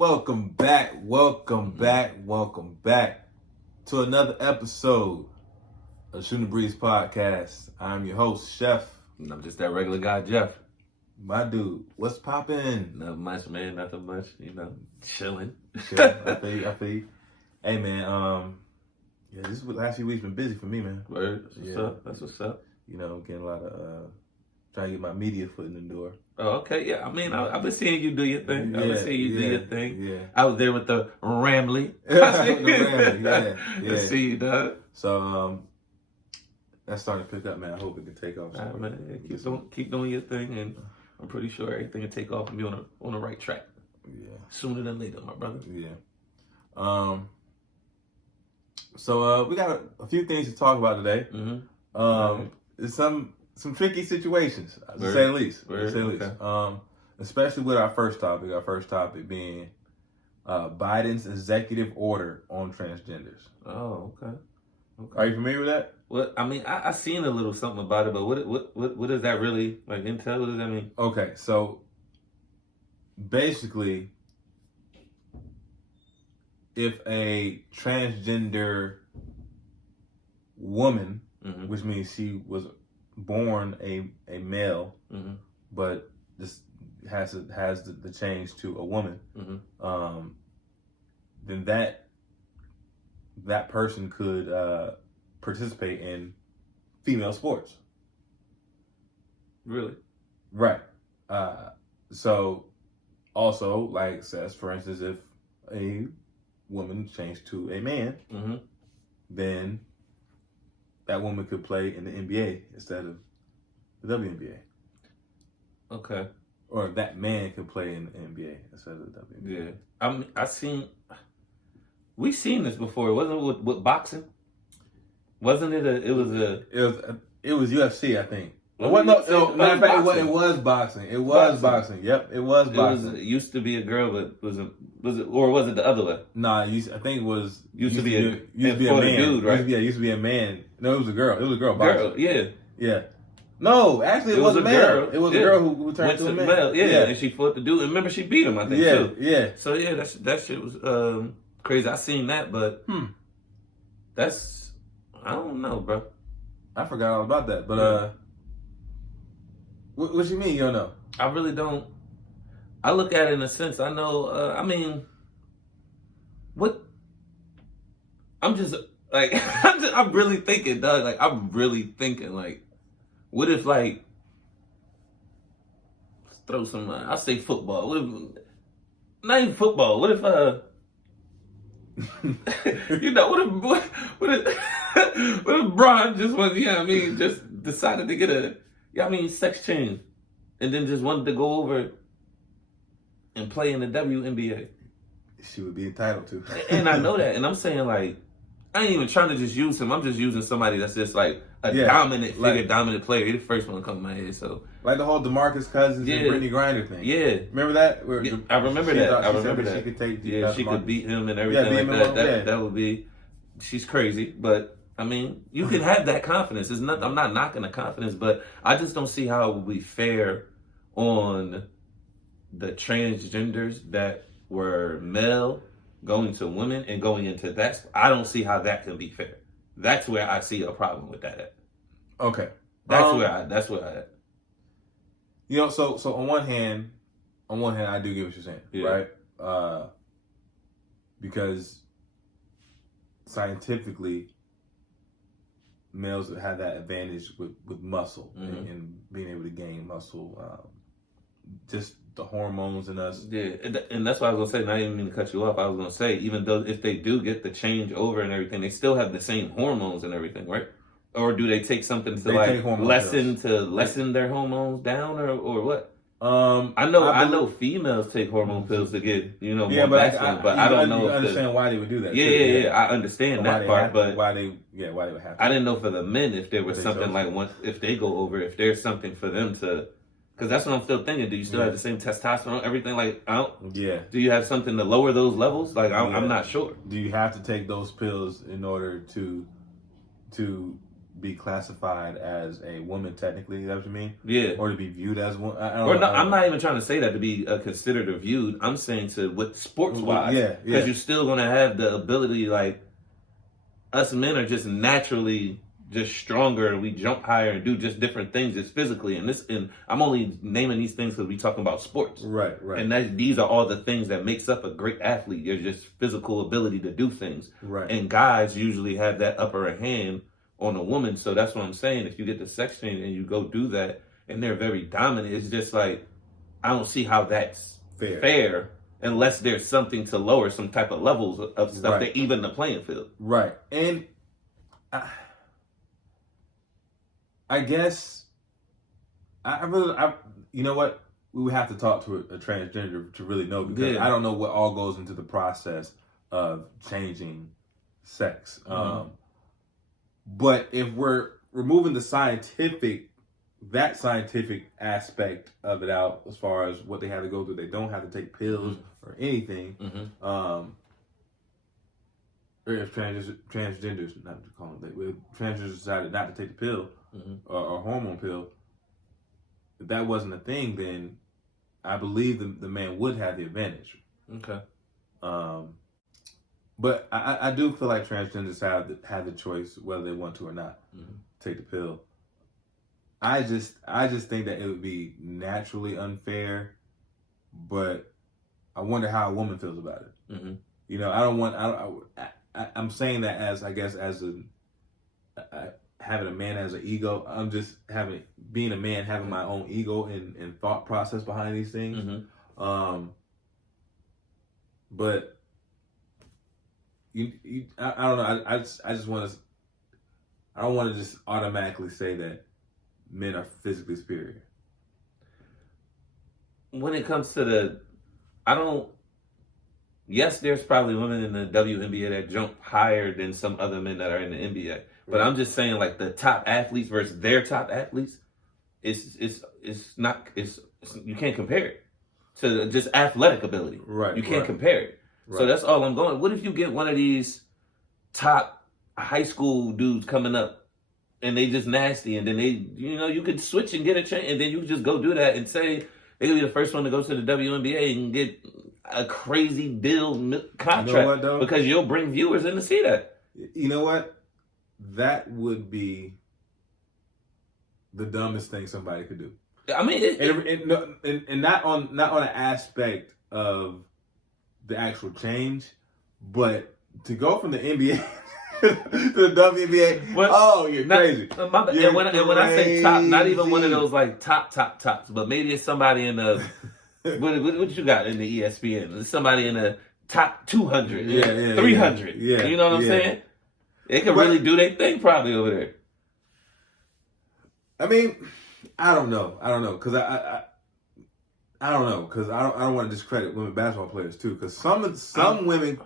Welcome back to another episode of Shooting the Breeze Podcast. I'm your host, Chef. And I'm just that regular guy, Jeff. My dude, what's poppin'? Nothing much, man. Nothing much. Chilling. I feel you. Hey, man, this last few weeks been busy for me, man. Word. That's what's up. Getting a lot of, trying to get my media foot in the door. Oh, okay. Yeah, I mean, I've been seeing you do your thing. I've been seeing you do your thing. Yeah. I was there with the Ramley. Yeah. I see you, dog. So, that's starting to pick up, man. I hope it can take off. Right, man. Keep doing your thing, and I'm pretty sure everything will take off and be on the right track. Yeah. Sooner than later, my brother. Yeah. So we got a few things to talk about today. It's some tricky situations, to say the least. Especially with our first topic. Our first topic being Biden's executive order on transgenders. Oh, okay. Are you familiar with that? Well, I mean, I seen a little something about it, but what does that really entail? What does that mean? Okay, so basically, if a transgender woman, which means she was born a male, but this has the change to a woman, then that person could participate in female sports. Really? Right. So also, like says, for instance, if a woman changed to a man, then that woman could play in the NBA instead of the WNBA. Okay. Or that man could play in the NBA instead of the WNBA. Yeah. We've seen this before. Wasn't it with boxing? Wasn't it it was UFC, I think. Matter of fact, it was boxing. It was boxing. Yep, it was boxing. It used to be a girl, but was it the other way? Nah, I think it was used to be a man. Dude, right? Used to be a man. No, it was a girl. It was a girl. Girl, yeah. Yeah. No, actually, it was a male. Girl. It was a girl who turned to a man. Yeah, and she fought the dude. And remember, she beat him, I think, too. Yeah. So, yeah, that shit was crazy. I seen that, but that's, I don't know, bro. I forgot all about that. But, what you mean you don't know? I really don't. I look at it in a sense. I know, I'm just, like, I'm really thinking, dog. Like, I'm really thinking, like, what if, like, let's throw some, I'll say football. What if, not even football. What if, what if Bron just was, just decided to get a, sex change and then just wanted to go over and play in the WNBA? She would be entitled to. And I know that. And I'm saying, like, I ain't even trying to just use him. I'm just using somebody that's just like a dominant figure, dominant player. He's the first one to come to my head. So like the whole DeMarcus Cousins and Brittany Griner thing. Yeah, remember that? I remember that. I remember that. She could take. She could beat him and everything like that. That would be. She's crazy, but I mean, you can have that confidence. It's not. I'm not knocking the confidence, but I just don't see how it would be fair on the transgenders that were male going to women and going into that. I don't see how that can be fair. That's where I see a problem with that at. Okay. That's where I So on one hand, I do get what you're saying, right? Because scientifically, males have that advantage with muscle and being able to gain muscle. Just the hormones in us. Yeah, and that's what I was going to say. And I didn't mean to cut you off. I was going to say, even though if they do get the change over and everything, they still have the same hormones and everything, right? Or do they take something to lessen their hormones down or what? I know females take hormone pills to get more masculine, but I don't know. I understand why they would do that. Yeah, I understand that part, but why they would have to. I didn't know for the men if there was something like if they go over, if there's something for them to. Because that's what I'm still thinking. Do you still have the same testosterone, everything like out? Yeah. Do you have something to lower those levels? Like I'm not sure. Do you have to take those pills in order to be classified as a woman technically. Is that what you mean? Yeah. Or to be viewed as one. I'm not even trying to say that to be considered or viewed. I'm saying to what sports wise. Yeah. Because you're still gonna have the ability, like us men are just naturally just stronger and we jump higher and do just different things just physically. And I'm only naming these things because we talking about sports. Right. And these are all the things that makes up a great athlete. Your just physical ability to do things. Right. And guys usually have that upper hand on a woman. So that's what I'm saying. If you get the sex change and you go do that and they're very dominant, it's just like, I don't see how that's fair unless there's something to lower some type of levels of stuff that even the playing field. Right. And I guess you know what? We would have to talk to a transgender to really know, because I don't know what all goes into the process of changing sex. But if we're removing the scientific aspect of it out, as far as what they have to go through, they don't have to take pills or anything. Or if transgenders, not to call them, if transgenders decided not to take the pill or a hormone pill, if that wasn't a thing, then I believe the man would have the advantage. Okay. But I do feel like transgenders have the choice whether they want to or not take the pill. I just think that it would be naturally unfair, but I wonder how a woman feels about it. You know, I'm saying that as, I guess, as having a man as an ego. I'm just being a man, having my own ego and thought process behind these things. But I don't know. I just want to. I don't want to just automatically say that men are physically superior. When it comes to yes, there's probably women in the WNBA that jump higher than some other men that are in the NBA. But I'm just saying, like, the top athletes versus their top athletes, it's not you can't compare it to just athletic ability. Right. You can't compare it. Right. So that's all I'm going. What if you get one of these top high school dudes coming up and they just nasty, and then you could switch and get a change, and then you just go do that and say they could be the first one to go to the WNBA and get a crazy deal contract, you know what, though? Because you'll bring viewers in to see that. You know what? That would be the dumbest thing somebody could do. I mean, and not on an aspect of the actual change, but to go from the NBA to the WNBA. You're crazy. And when I say top, not even one of those like tops, but maybe it's somebody in the what you got in the ESPN? It's somebody in the top 200, 300. Yeah. You know what I'm saying? They can really do their thing probably over there. I mean, I don't know, because I don't know, because I don't want to discredit women basketball players too, because some women,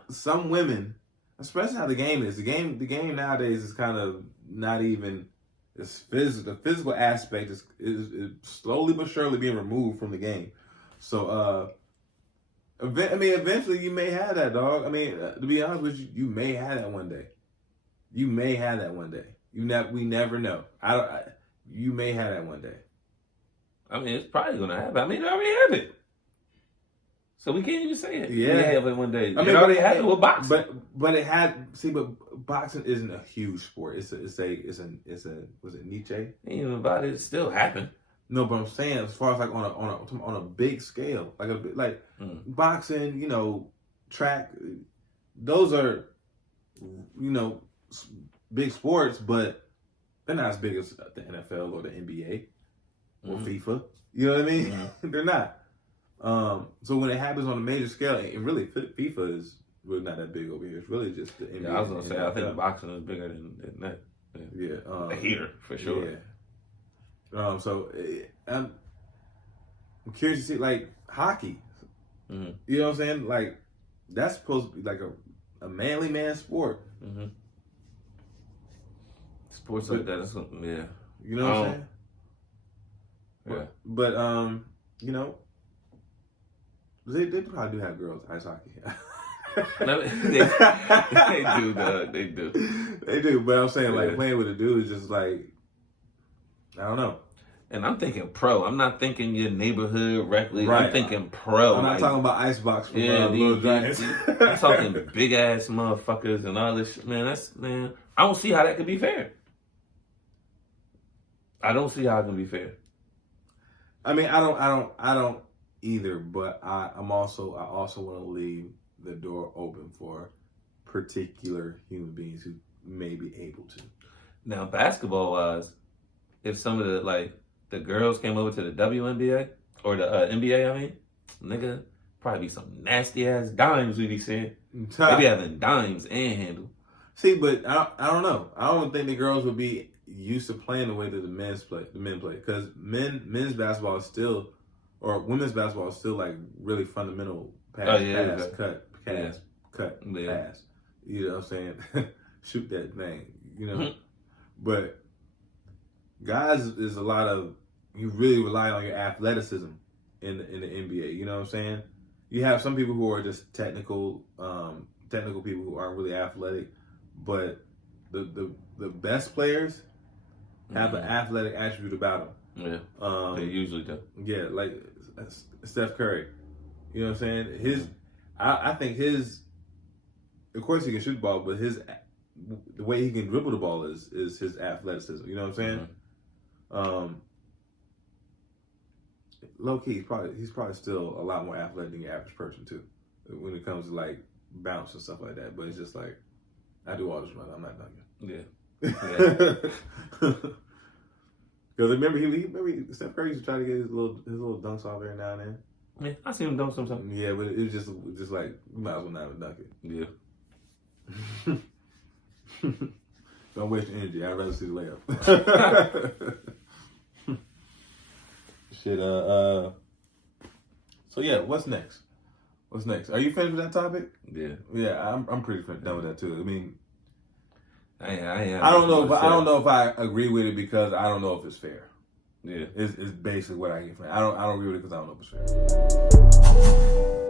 especially how the game is. The game nowadays is kind of not even as physical. The physical aspect is slowly but surely being removed from the game. So, eventually you may have that, dog. I mean, to be honest with you, you may have that one day. We never know. You may have that one day. I mean, it's probably gonna happen. I mean, they already have it. So we can't even say it. Yeah, we have it one day. I mean, it already happened with boxing. But it had. See, but boxing isn't a huge sport. It's a. Was it Nietzsche? Ain't even about it. It still happened. No, but I'm saying as far as like on a big scale, like boxing, track, those are, big sports, but they're not as big as the NFL or the NBA or FIFA. You know what I mean? They're not. So when it happens on a major scale, and really FIFA is really not that big over here. It's really just the NBA. Yeah, I was gonna say I think boxing is bigger than that. Yeah, here for sure. Yeah. So I'm curious to see like hockey. You know what I'm saying? Like that's supposed to be like a manly man sport. Sports like that, that's yeah. You know what I'm saying? Yeah. But they probably do have girls ice hockey. They do, dog. They do. They do, but I'm saying like playing with a dude is just like, I don't know. And I'm thinking pro. I'm not thinking your neighborhood reckless. Right. I'm thinking pro. I'm not talking about Icebox from Little Giants. I'm talking big ass motherfuckers and all this shit. Man, I don't see how that could be fair. I don't see how it can be fair. I mean, I don't either, but I also want to leave the door open for particular human beings who may be able to. Now, basketball wise, if some of the girls came over to the WNBA or the NBA, I mean, nigga, probably be some nasty ass dimes we be seeing. They be having dimes and handle. See, but I don't know. I don't think the girls would be used to playing the way that the men play, because men's basketball is still, or women's basketball is still like really fundamental pass, cut. Pass. You know what I'm saying? Shoot that thing. You know, but guys is a lot of, you really rely on your athleticism in the NBA. You know what I'm saying? You have some people who are just technical people who aren't really athletic, but the best players have an athletic attribute about them. Yeah, they usually do. Yeah, like Steph Curry. You know what I'm saying? I think his, of course he can shoot the ball, but the way he can dribble the ball is his athleticism. You know what I'm saying? Mm-hmm. Low key, he's probably still a lot more athletic than your average person too, when it comes to like bounce and stuff like that. But it's just like, I do all this run. I'm not dunking. Yeah. Because remember Steph Curry used to try to get his little dunks off every now and then. Yeah, I seen him dunk sometimes. Yeah, but it was just like, you might as well not even dunk it. Yeah. Don't waste your energy. I'd rather see the layup. Shit. So yeah, what's next? Are you finished with that topic? Yeah. Yeah, I'm pretty done with that too. I mean, I am. I don't know if I agree with it, because I don't know if it's fair. Yeah. It's basically what I get from it. I don't agree with it because I don't know if it's fair.